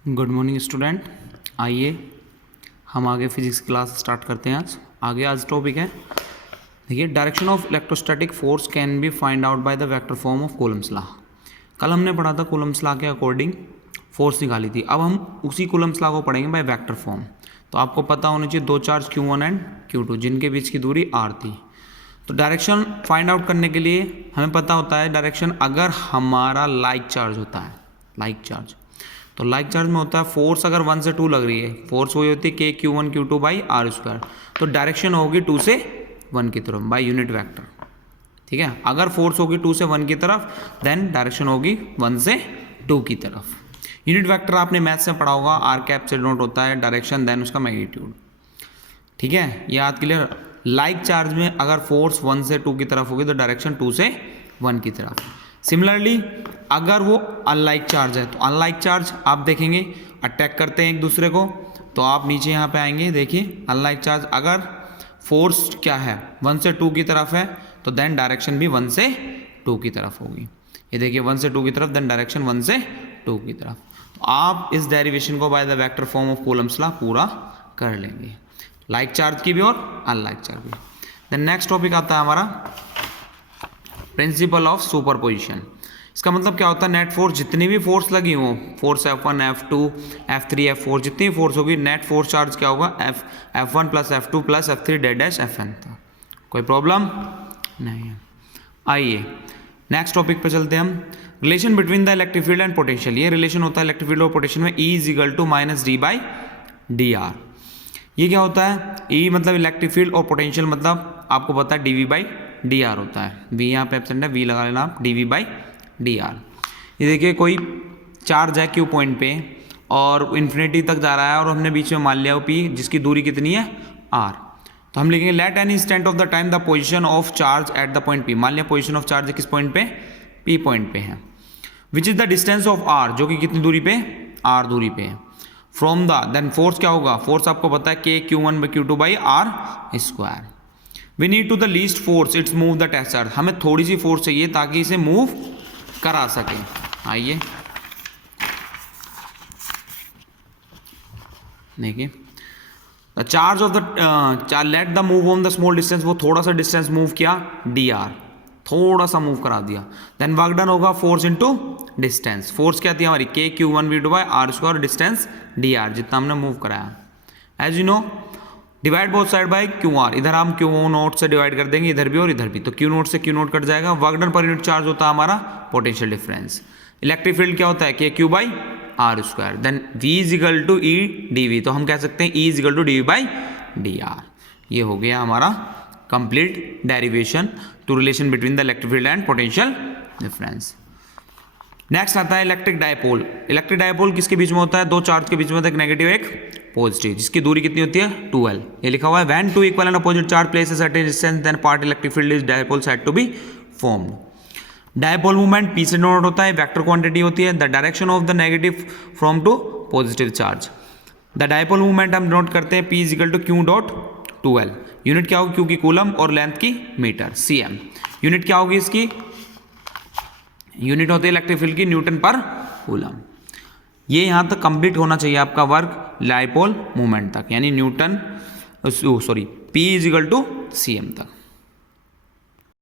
Good morning student. आइए हम आगे फिजिक्स क्लास स्टार्ट करते हैं। आज टॉपिक है, देखिए, direction of electrostatic force can be find out by the vector form of Coulomb's law. कल हमने पढ़ा था कूलम्स लॉ के अकॉर्डिंग फोर्स निकाली थी। अब हम उसी कूलम्स लॉ को पढ़ेंगे बाय वेक्टर फॉर्म। तो आपको पता होना चाहिए दो चार्ज Q1 एंड Q2 जिनके बीच की दूरी r थी। तो डायरेक्शन फाइंड आउट करने के लिए हमें पता होता है डायरेक्शन अगर हमारा लाइक चार्ज होता है, लाइक चार्ज, तो लाइक चार्ज में होता है फोर्स अगर 1 से 2 लग रही है, फोर्स वही होती है K Q1 Q2 by R square. तो डायरेक्शन होगी 2 से 1 की तरफ बाई यूनिट वेक्टर। ठीक है, अगर फोर्स होगी 2 से 1 की तरफ देन डायरेक्शन होगी 1 से 2 की तरफ। यूनिट वेक्टर आपने मैथ्स में पढ़ा होगा, आर कैप से डिनोट होता है डायरेक्शन देन उसका मैग्नीट्यूड। ठीक है, ये याद क्लियर। लाइक चार्ज में अगर फोर्स 1 से 2 की तरफ होगी तो डायरेक्शन 2 से 1 की तरफ। सिमिलरली अगर वो अनलाइक चार्ज है तो अनलाइक चार्ज आप देखेंगे अटैक करते हैं एक दूसरे को, तो आप नीचे यहाँ पे आएंगे, देखिए अनलाइक चार्ज अगर फोर्स क्या है 1 से 2 की तरफ है तो देन डायरेक्शन भी 1 से 2 की तरफ होगी। ये देखिए 1 से 2 की तरफ देन डायरेक्शन 1 से 2 की तरफ। तो आप इस डेरिवेशन को by the vector form of Coulomb's law पूरा कर लेंगे, लाइक चार्ज की भी और अनलाइक चार्ज भी। देन नेक्स्ट टॉपिक आता है हमारा प्रिंसिपल ऑफ सुपरपोजिशन। इसका मतलब क्या होता है, नेट फोर्स जितनी भी फोर्स लगी हो, force F1 F2 F3 F4 जितनी भी फोर्स होगी, नेट फोर्स चार्ज क्या होगा F1 plus F2 plus F3 dash Fn था। कोई प्रॉब्लम नहीं है। आइए नेक्स्ट टॉपिक पे चलते हैं हम, relation between the electric field and potential. ये रिलेशन होता है इलेक्ट्रिक फील्ड और पोटेंशियल में, E is equal to minus D by D R. ये क्या होता है, E मतलब इलेक्ट्रिक फील्ड और पोटेंशियल मतलब आपको पता है dV बाई डी आर होता है। V यहाँ पे एब्सेंट है, V लगा लेना आप, dV बाई डी आर। ये देखिए कोई चार्ज है Q पॉइंट पे और इन्फिनिटी तक जा रहा है और हमने बीच में मान लिया हो P जिसकी दूरी कितनी है R। तो हम लिखेंगे let any instant of the time the position of charge at the point P। मान लिया पोजीशन ऑफ चार्ज किस पॉइंट पे, P पॉइंट पे है, which is the distance of R, जो कि कितनी दूरी पे, R दूरी पे है, फ्रॉम द, देन फोर्स क्या होगा, फोर्स आपको पता है K Q1 by Q2 by R square. We need to the least force it's move the test charge. हमें थोड़ी सी फोर्स चाहिए ताकि इसे मूव करा सके। आइए देखिए, the charge of the let the move on the small distance, वो थोड़ा सा डिस्टेंस मूव किया dr, थोड़ा सा मूव करा दिया, देन वर्क डन होगा फोर्स इनटू डिस्टेंस। फोर्स क्या थी हमारी K Q1 V2 by R square, distance dr जितना हमने मूव कराया। As you know divide both side by QR, इधर हम Q नोट से डिवाइड कर देंगे, इधर भी और इधर भी, तो Q नोट से Q नोट कट जाएगा। Work done per unit charge होता है हमारा पोटेंशियल डिफरेंस। इलेक्ट्रिक फील्ड क्या होता है K Q by R square, then V is equal to E dV, तो हम कह सकते हैं E is equal to dV by dr। ये हो गया हमारा complete derivation to relation between the electric field and potential difference. Next आता है इलेक्ट्रिक डायपोल। इलेक्ट्रिक डायपोल किसके बीच में होता है, दो चार्ज के बीच में होता है, एक नेगेटिव एक पॉजिटिव, जिसकी दूरी कितनी होती है 2L। ये लिखा हुआ है when two equal and opposite charge places at a distance then part electric field is dipole said to be formed. Dipole movement P से डिनोट होता है, वेक्टर क्वांटिटी होती है, the direction of the negative from to positive charge. The dipole movement हम denote करते हैं P is equal to Q dot 2L। Unit क्या होगी, Q की कूलम और लेंथ की मीटर, CM। यूनिट क्या होगी इसकी, यूनिट होती है इलेक्ट्रिक फील्ड की न्यूटन पर कूलम। ये यहाँ तक कंप्लीट होना चाहिए आपका वर्क डायपोल मूवमेंट तक, यानी newton P is equal to CM तक।